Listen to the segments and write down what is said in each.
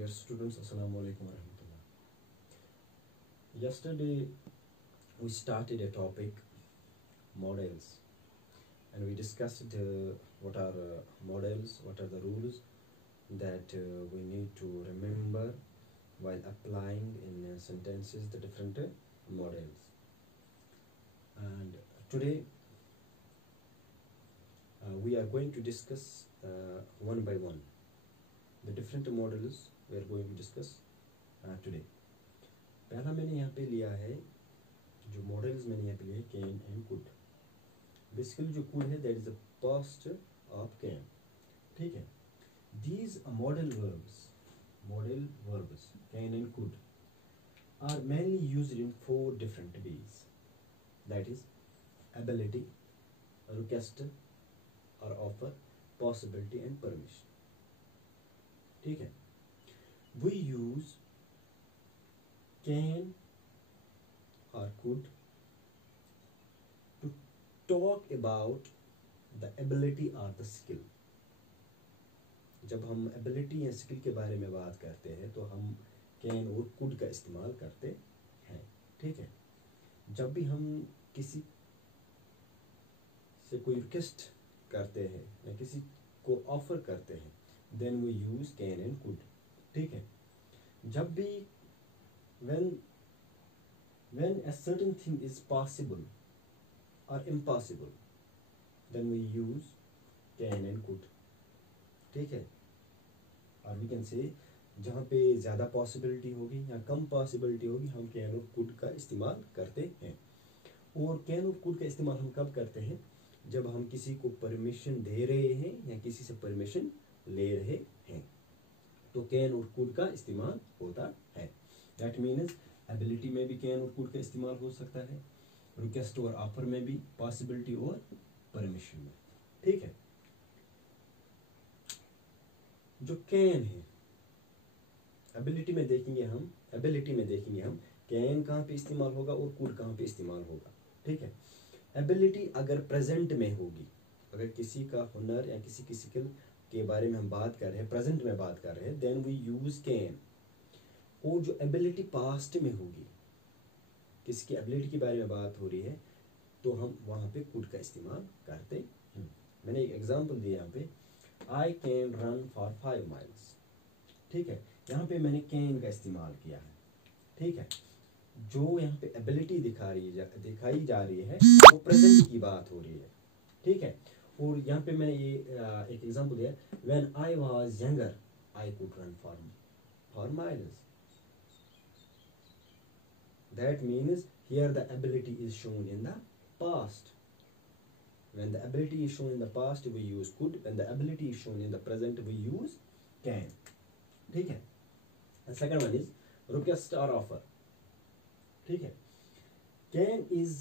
Dear students, Assalamu alaikum warahmatullah. Yesterday we started a topic, models, and we discussed what are models, what are the rules that we need to remember while applying in sentences the different models. And today we are going to discuss one by one the different models we are going to discuss today. पहला मैंने यहाँ पे लिया है, जो models मैंने यहाँ पे लिए कैन एंड कुड. बेसिकली जो कुड है that is the past of can. ठीक है. These modal verbs can and could are mainly used in 4 different ways. That is ability, request or offer, possibility and permission. ठीक है. We use can or could to talk about the ability or the skill. जब हम ability या skill के बारे में बात करते हैं तो हम कैन और कुड का इस्तेमाल करते हैं. ठीक है. जब भी हम किसी से कोई रिक्वेस्ट करते हैं या किसी को ऑफर करते हैं then we use can and could. ठीक है. जब भी when a certain thing is possible or impossible then we use can and could. ठीक है. और वी कैन से जहाँ पे ज़्यादा पॉसिबिलिटी होगी या कम पॉसिबिलिटी होगी हम कैन और कुड का इस्तेमाल करते हैं. और कैन और कुड का इस्तेमाल हम कब करते हैं? जब हम किसी को परमिशन दे रहे हैं या किसी से परमिशन ले रहे हैं तो कैन और कुड का इस्तेमाल होता है. दैट मीन्स एबिलिटी में भी कैन और कुड का इस्तेमाल हो सकता है, रिक्वेस्ट और ऑफर में भी, पॉसिबिलिटी और परमिशन में. ठीक है. जो कैन है एबिलिटी में देखेंगे हम कैन कहाँ पे इस्तेमाल होगा और कुड कहाँ पे इस्तेमाल होगा. ठीक है. एबिलिटी अगर प्रेजेंट में होगी, अगर किसी का हुनर या किसी स्किल के बारे में हम बात कर रहे हैं, प्रेजेंट में बात कर रहे हैं, देन वी यूज कैन. और जो एबिलिटी पास्ट में होगी, किसी की एबिलिटी के बारे में बात हो रही है तो हम वहाँ पे कुड का इस्तेमाल करते हैं. मैंने एक एग्जांपल दिया यहाँ पे, I can run for 5 miles. ठीक है. यहाँ पे मैंने कैन का इस्तेमाल किया है. ठीक है. जो यहाँ पे एबिलिटी दिखाई जा रही है वो प्रेजेंट की बात हो रही है. ठीक है. और यहाँ पे मैंने ये एक एग्जांपल दिया, when I was younger I could run for miles. That means here the ability is shown in the past. When the ability is shown in the past we use could. When the ability is shown in the present we use can. ठीक है. The second one is request or offer. ठीक है. Can is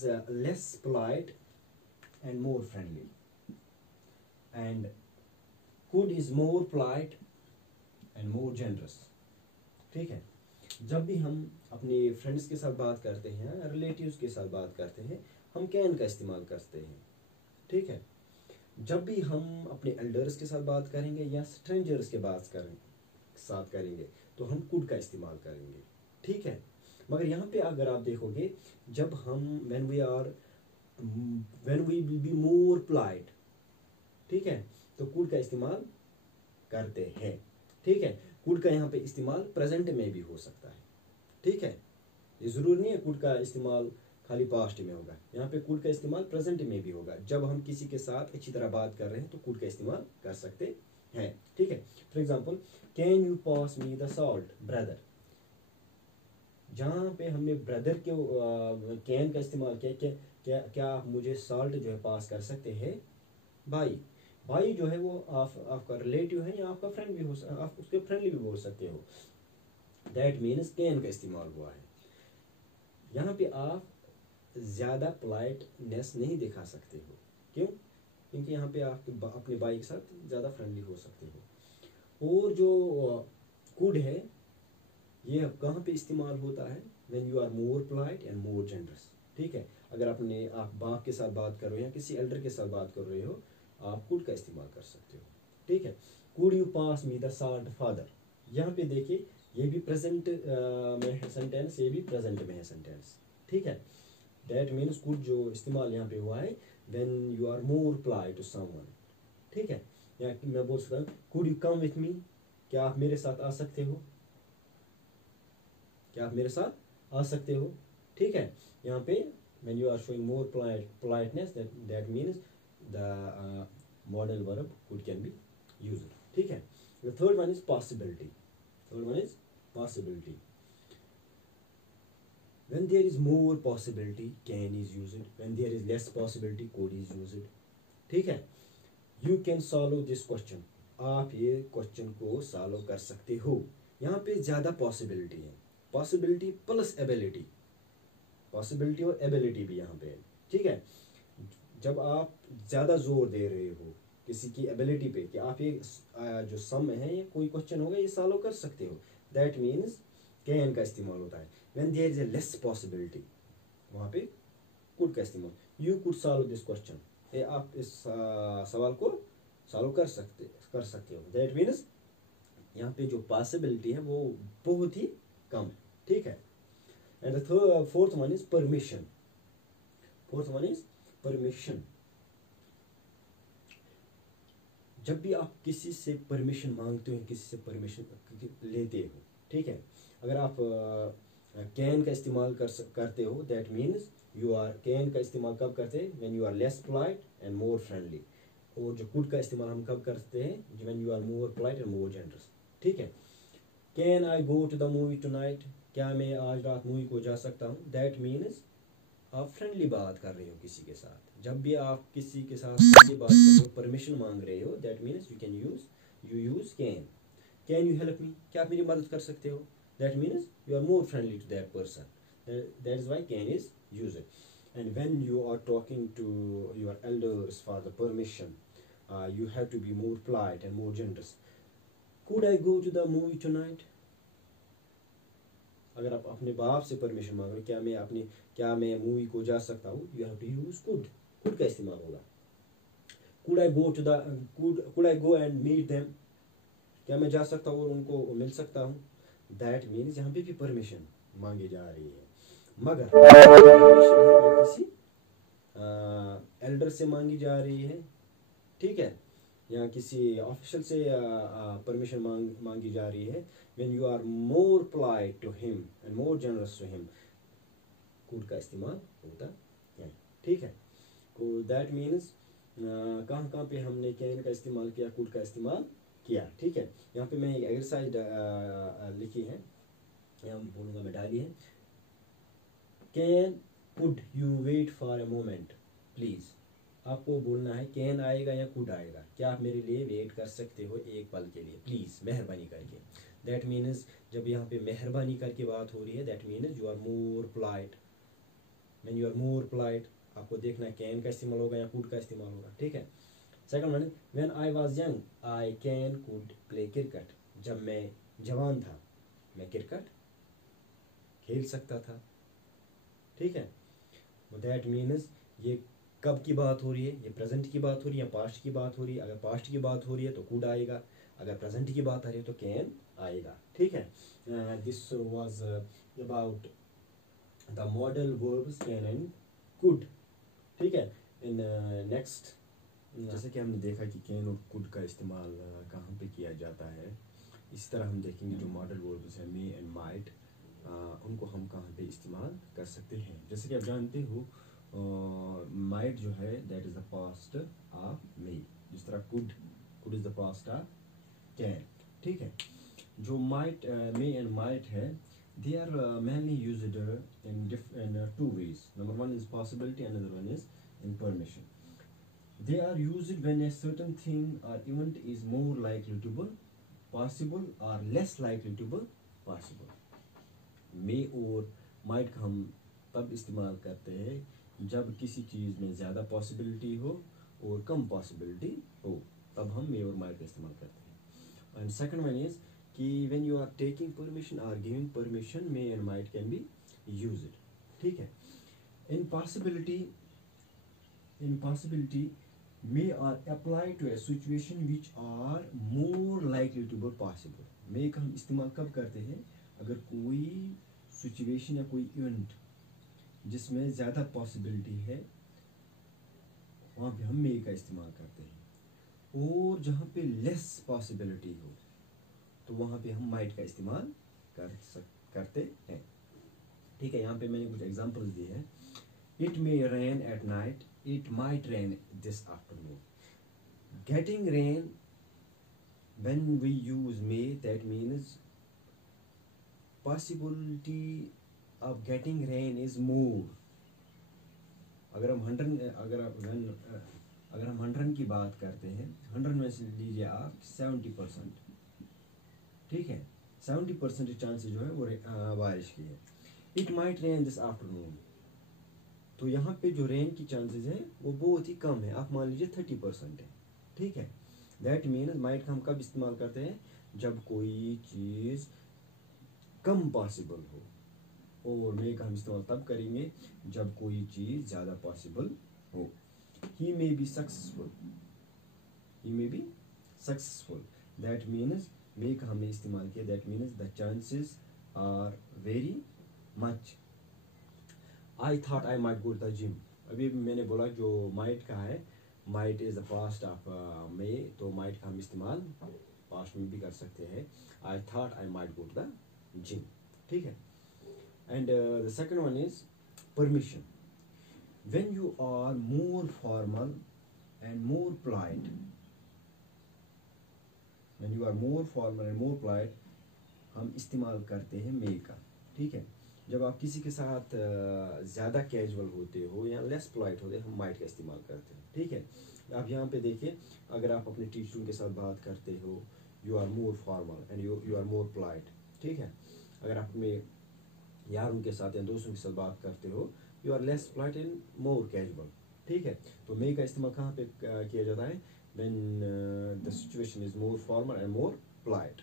less polite and more friendly, and could is more polite and more generous. ठीक है. जब भी हम अपने फ्रेंड्स के साथ बात करते हैं, रिलेटिव्स के साथ बात करते हैं, हम कैन का इस्तेमाल करते हैं. ठीक है. जब भी हम अपने एल्डर्स के साथ बात करेंगे या स्ट्रेंजर्स के साथ करेंगे तो हम कुड का इस्तेमाल करेंगे. ठीक है. मगर यहाँ पे अगर आप देखोगे, जब हम when we will be more polite, ठीक है, तो कुड का इस्तेमाल करते हैं. ठीक है. कुड का यहाँ पे इस्तेमाल प्रेजेंट में भी हो सकता है. ठीक है. ये ज़रूरी नहीं है कुड का इस्तेमाल खाली पास्ट में होगा. यहाँ पे कुड का इस्तेमाल प्रेजेंट में भी होगा. जब हम किसी के साथ अच्छी तरह बात कर रहे हैं तो कुड का इस्तेमाल कर सकते हैं. ठीक है. For example, can you pass me the salt brother. जहाँ पे हमने ब्रदर के कैन का इस्तेमाल किया, क्या आप मुझे सॉल्ट जो है पास कर सकते हैं? भाई जो है वो आपका रिलेटिव है या आपका फ्रेंड भी हो, आप उसके फ्रेंडली भी बोल सकते हो. दैट मीन्स कैन का इस्तेमाल हुआ है. यहाँ पे आप ज़्यादा पोलाइटनेस नहीं दिखा सकते हो. क्यों? क्योंकि यहाँ पे आप अपने भाई के साथ ज़्यादा फ्रेंडली हो सकते हो. और जो कुड है ये कहाँ पे इस्तेमाल होता है? When you are more polite and more generous. ठीक है. अगर आप बाप के साथ बात कर रहे हो या किसी एल्डर के साथ बात कर रहे हो, आप कुड का इस्तेमाल कर सकते हो. ठीक है. Could you pass me the salt father. यहाँ पे देखिए ये भी प्रेजेंट में है सेंटेंस, ये भी प्रेजेंट में है सेंटेंस, ठीक है। दैट मीन्स कुड जो इस्तेमाल यहाँ पे हुआ है when you are more polite to someone, ठीक है। या मैं बोल सकता हूँ could you come with me, क्या आप मेरे साथ आ सकते हो, क्या आप मेरे साथ आ सकते हो, ठीक है। यहाँ पे when you are showing more politeness, that means the modal verb could can be used, ठीक है। The third one is possibility. Third one is possibility. When there is more possibility, can is used. When there is less possibility, could is used, ठीक है। You can solve this question. आप ये question को solve कर सकते हो। यहाँ पे ज़्यादा पॉसिबिलिटी है, पॉसिबिलिटी प्लस एबिलिटी, पॉसिबिलिटी और एबिलिटी भी यहाँ पे है, ठीक है। जब आप ज़्यादा जोर दे रहे हो किसी की एबिलिटी पे कि आप ये जो सम है ये कोई क्वेश्चन होगा ये सॉल्व कर सकते हो, दैट मीन्स कैन का इस्तेमाल होता है। When there is a less possibility, वहाँ पे कुड का इस्तेमाल, you could solve this question, ये आप इस सवाल को सॉल्व कर सकते हो, दैट मीन्स यहाँ पे जो पॉसिबिलिटी है वो बहुत ही कम है, ठीक है। And the fourth one is permission. Fourth one is permission. जब भी आप किसी से परमिशन मांगते हो, किसी से परमिशन लेते हो, ठीक है, अगर आप कैन का इस्तेमाल करते हो, that means you are, can का इस्तेमाल कब करते हैं, when you are less polite and more friendly. और जो कुड का इस्तेमाल हम कब करते हैं, when you are more polite and more generous, ठीक है। Can I go to the movie tonight, क्या मैं आज रात मूवी को जा सकता हूँ, दैट मीन्स आप फ्रेंडली बात कर रहे हो किसी के साथ। जब भी आप किसी के साथ फ्रेंडली बात कर रहे हो, परमिशन मांग रहे हो, that means you use can. Can you help me, क्या आप मेरी मदद कर सकते हो, that means you are more friendly to that person, that is why can is used. And when you are talking to your elders for the permission, you have to be more polite and more generous. Could I go to the movie tonight? अगर आप अपने बाप से permission मांग रहे हो, क्या मैं मूवी को जा सकता हूँ, you have to use could का इस्तेमाल होगा। Could I go and meet them, क्या मैं जा सकता हूँ और उनको मिल सकता हूँ, दैट मीन्स यहाँ पे भी परमिशन मांगी जा रही है, मगर परमिशन है ये किसी एल्डर से मांगी जा रही है, ठीक है, या किसी ऑफिशियल से परमिशन मांगी जा रही है। When you are more polite to him and more generous to him, could का इस्तेमाल होता है, ठीक है। तो दैट मीन्स कहाँ कहाँ पे हमने कैन का इस्तेमाल किया, कुड का इस्तेमाल किया, ठीक है। यहाँ पे मैं एक एक्सरसाइज लिखी है, यहाँ बोलूँगा मैं डाली है, can could you wait for a moment please. आपको बोलना है कैन आएगा या कुड आएगा, क्या आप मेरे लिए वेट कर सकते हो एक पल के लिए प्लीज़, मेहरबानी करके। दैट मीन्स जब यहाँ पे मेहरबानी करके बात हो रही है, that means you are more polite. When you are more polite, आपको देखना है कैन का इस्तेमाल होगा या कुड का इस्तेमाल होगा, ठीक है। Second one, when I was young I can could play cricket. जब मैं जवान था मैं क्रिकेट खेल सकता था, ठीक है। दैट मीन्स ये कब की बात हो रही है, ये प्रेजेंट की बात हो रही है या पास्ट की बात हो रही है। अगर पास्ट की बात हो रही है तो कुड आएगा, अगर प्रेजेंट की बात आ रही है तो कैन आएगा, ठीक है। This was about the modal verbs can and could, ठीक है। इन नेक्स्ट, जैसे कि हमने देखा कि कैन और कुड का इस्तेमाल कहाँ पे किया जाता है, इसी तरह हम देखेंगे जो मॉडल वर्ब्स हैं मे एंड माइट, उनको हम कहाँ पे इस्तेमाल कर सकते हैं। जैसे कि आप जानते हो माइट जो है that is the past of may, जिस तरह could is the past of can, ठीक है। जो माइट मे एंड माइट है, they are mainly used in two ways. Number one is possibility, another one is in permission. They are used when a certain thing or event is more likely to be possible or less likely to be possible. मे और might का हम तब इस्तेमाल करते हैं जब किसी चीज़ में ज़्यादा पॉसिबिलिटी हो और कम पॉसिबिलिटी हो, तब हम मे और माइट का इस्तेमाल करते हैं। एंड सेकंड वन इज कि when you are taking permission और giving permission, may and might can be used, ठीक है। In possibility may are apply to a situation which are more likely to be possible. may का हम इस्तेमाल कब करते हैं? अगर कोई सिचुएशन या कोई इवेंट जिसमें ज़्यादा पॉसिबिलिटी है वहाँ पे हम मे का इस्तेमाल करते हैं, और जहाँ पे लेस पॉसिबिलिटी हो तो वहाँ पे हम माइट का इस्तेमाल करते हैं। ठीक है, यहाँ पे मैंने कुछ एग्जांपल्स दिए हैं। It may rain at night, it might rain this afternoon. Getting rain when we use may, that means possibility of getting rain is more. अगर हम 100 की बात करते हैं, 100 में से लीजिए आप 70%, ठीक है, 70% चांसेस जो है वो बारिश की है। It might rain this afternoon, तो यहाँ पे जो रेन की चांसेस हैं वो बहुत ही कम है, आप मान लीजिए 30% है। ठीक है, दैट मीन्स माइट का हम कब इस्तेमाल करते हैं? जब कोई चीज़ कम पॉसिबल हो, और मे का हम इस्तेमाल तब करेंगे जब कोई चीज़ ज़्यादा पॉसिबल हो। He may be successful, he may be successful, that means may का हमने इस्तेमाल किया, that means the chances are very much. I thought I might go to the gym, अभी मैंने बोला जो माइट का है, might is the past of may, तो माइट का हम इस्तेमाल पास्ट में भी कर सकते हैं। I thought I might go to the gym, ठीक है। And the second one is permission. When you are more formal and more polite, when you are more formal and more polite, हम इस्तेमाल करते हैं मे का। ठीक है, जब आप किसी के साथ ज़्यादा कैजुअल होते हो या लेस पोलाइट होते हो, हम माइट का इस्तेमाल करते हैं। ठीक है, आप यहाँ पे देखिए, अगर आप अपने टीचरों के साथ बात करते हो, you are more formal and you are more polite. ठीक है, अगर आप अपने यारों के साथ या दोस्तों के साथ बात करते हो, you are less polite and more casual. ठीक है, तो मे का इस्तेमाल कहाँ पे किया जाता है? When the situation is more formal and more polite.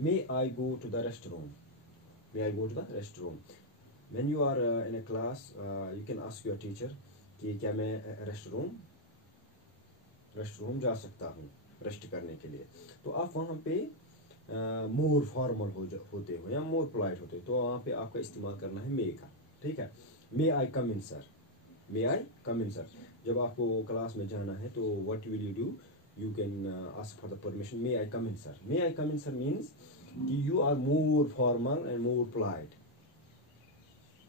May I go to the restroom, may I go to the restroom? When you are in a class, you can ask your teacher कि क्या मैं restroom जा सकता हूँ rest करने के लिए। तो आप वहाँ पे मोर फॉर्मल होते हो या मोर पोलाइट होते हो, तो वहाँ पे आपका इस्तेमाल करना है मे का। ठीक है, मे I come in sir, may I come in sir. जब आपको क्लास में जाना है तो what will you do? You can ask for the permission, may I come in sir. May I come in sir means कि you are more formal and more polite.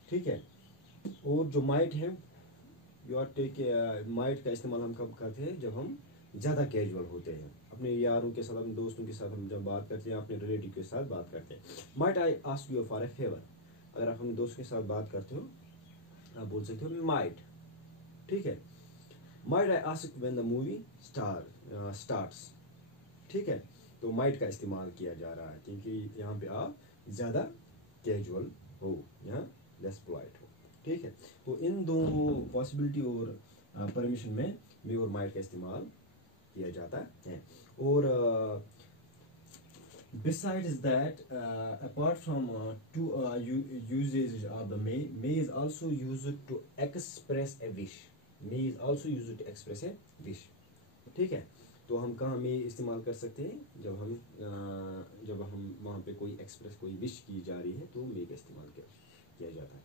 ठीक है, और जो माइट है, यू आर टेक, माइट का इस्तेमाल हम कब करते हैं? जब हम ज़्यादा कैजुअल होते हैं, अपने यारों के साथ, अपने दोस्तों के साथ हम जब बात करते हैं, अपने रिलेटिव के साथ बात करते हैं। Might I ask you for a favour, अगर आप अपने दोस्त के साथ बात करते हो, आप बोल सकते हो माइट। ठीक है, might I ask when the movie starts. ठीक है, तो माइट का इस्तेमाल किया जा रहा है क्योंकि यहाँ पे आप ज़्यादा कैजुअल हो, यहाँ लेस पोलाइट हो। ठीक है, तो इन दो पॉसिबिलिटी और परमिशन में मे और माइट का इस्तेमाल किया जाता है। और besides that, apart from two usages of the may is also used to express a wish, may is also used to express a wish. ठीक है, तो हम कहाँ में इस्तेमाल कर सकते हैं? जब हम वहाँ पे कोई एक्सप्रेस, कोई विश की जा रही है, तो मे का इस्तेमाल किया जाता है।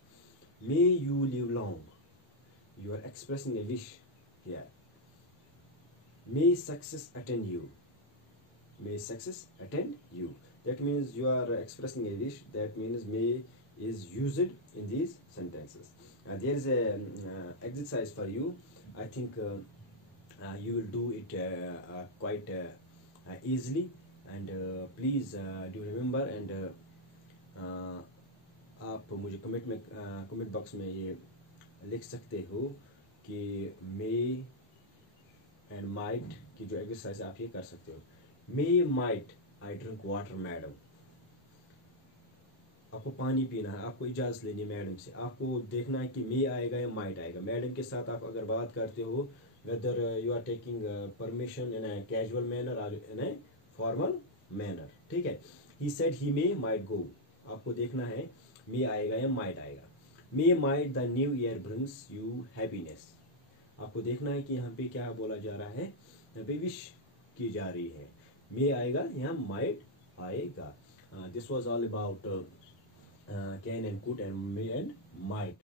May you live long, you are expressing a wish here. May success attend you, may success attend you, that means you are expressing a wish, that means may is used in these sentences. There is a exercise for you, I think you will do it quite easily, and please do remember, and आप मुझे comment box में ये लिख सकते हो कि मे and might की जो एक्सरसाइज आप ये कर सकते हो। May might I drink water madam, आपको पानी पीना है, आपको इजाज़त लेनी है मैडम से, आपको देखना है कि मे आएगा या माइट आएगा। मैडम के साथ आप अगर बात करते हो, whether you are taking permission in a casual manner और इन ए फॉर्मल मैनर। ठीक है, he said he may might go, आपको देखना है मे आएगा या माइट आएगा। May might the new year brings you happiness, आपको देखना है कि यहाँ पे क्या बोला जा रहा है, यहाँ पे विश की जा रही है। मे आएगा, यहाँ माइट आएगा। This was all about can and could and may and might.